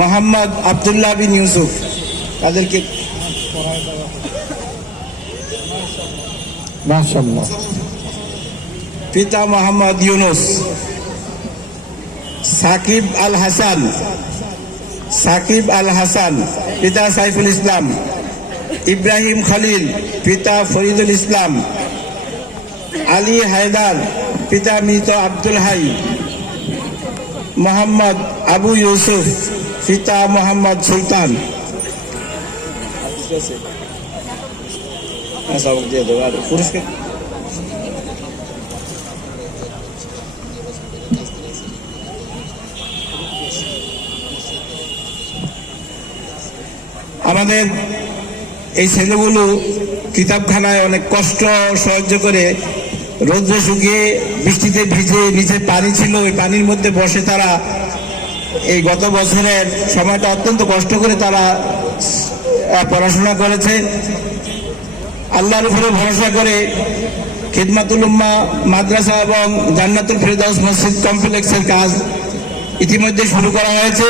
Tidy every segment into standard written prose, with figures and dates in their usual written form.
মোহাম্মদ আব্দুল্লাহ বিন ইউসুফ, তাদেরকে মাশাআল্লাহ। পিতা মোহাম্মদ ইউনুস। সাকিব আল হাসান, সাকিব আল হাসান, পিতা সাইফুল ইসলাম। ইব্রাহিম খলিল, পিতা ফরিদুল ইসলাম। আলী হায়দার, পিতা মৃত আব্দুল হাই। মোহাম্মদ আবু ইউসুফ, পিতা মোহাম্মদ সুলতান। পুরস্কার আমাদের এই ছেলেগুলো কিতাবখানায় অনেক কষ্ট সহ্য করে রৌদ্রে শুকিয়ে বৃষ্টিতে ভিজে, নিচে পানি ছিল, ওই পানির মধ্যে বসে তারা এই গত বছরের সময়টা অত্যন্ত কষ্ট করে তারা পড়াশোনা করেছে। আল্লাহর উপরে ভরসা করে খিদমাতুল উম্মাহ মাদ্রাসা এবং জান্নাতুল ফেরদাউস মসজিদ কমপ্লেক্সের কাজ ইতিমধ্যে শুরু করা হয়েছে।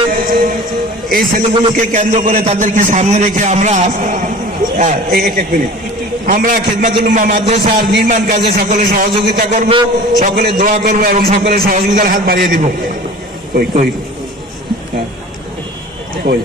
এই ছেলেগুলোকে কেন্দ্র করে তাদেরকে সামনে রেখে আমরা খিদমাতুল উম্মাহ মাদ্রাসার নির্মাণ কাজে সকলে সহযোগিতা করব, সকলে দোয়া করব এবং সকলে সহযোগিতার হাত বাড়িয়ে দিব। কই কই হ্যাঁ কই